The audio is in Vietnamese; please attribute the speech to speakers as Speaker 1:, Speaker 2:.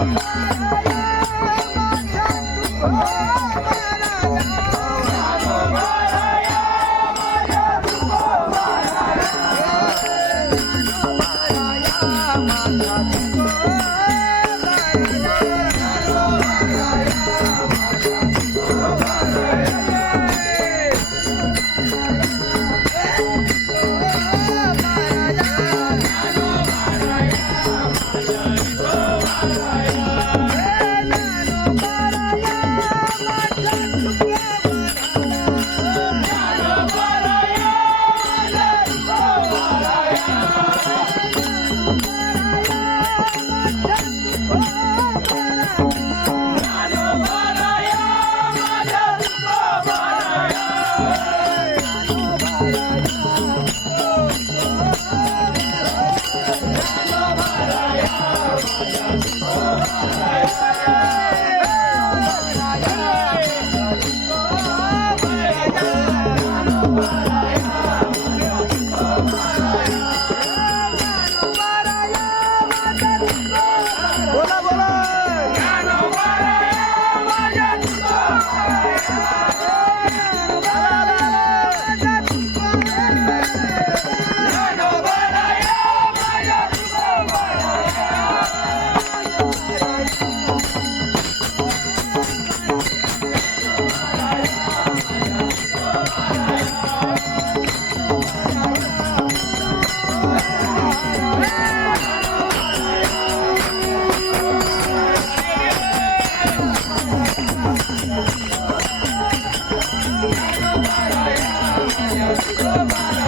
Speaker 1: Oh, Vamos,